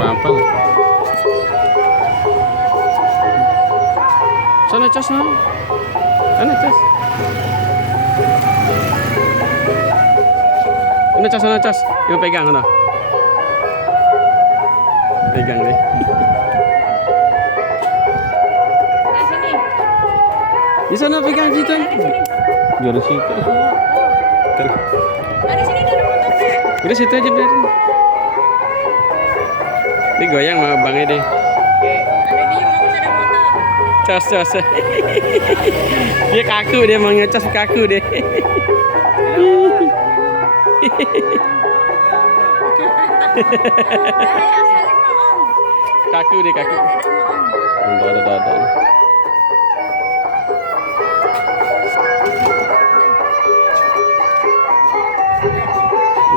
Apa? Sana cas sana. Sana cas. Ini cas sana cas. Yang pegang sana. Pegang deh. Nah, sini. Di sana pegang situ. Biar situ. Ada sini ada motor deh. Udah situ aja biarin. Ini goyang sama abangnya deh. Ada diem harus ada motor. Cas cas. Dia kaku dia mau ngecas kaku deh. Bahaya sekali mah om. Kaku deh kaku. Tidak mau om. Udah ada.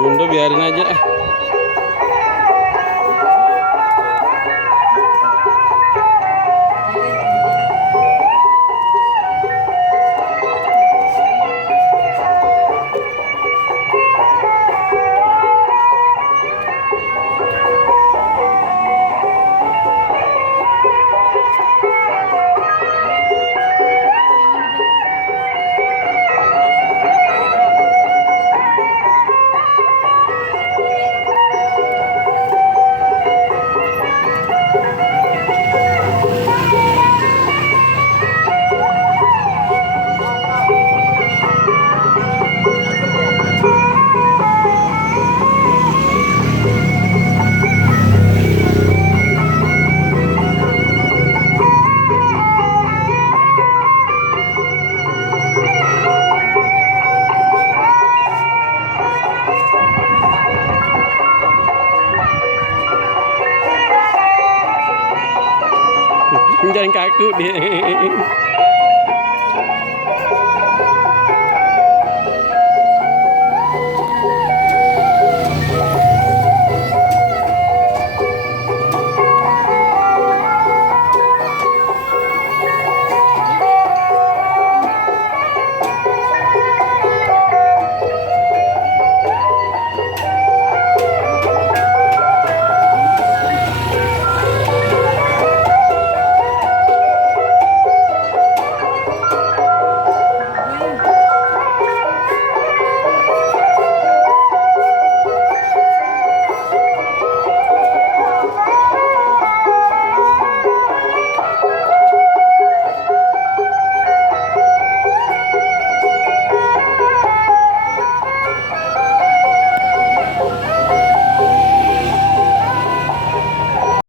Udah biarin aja. Jangan kaku dia.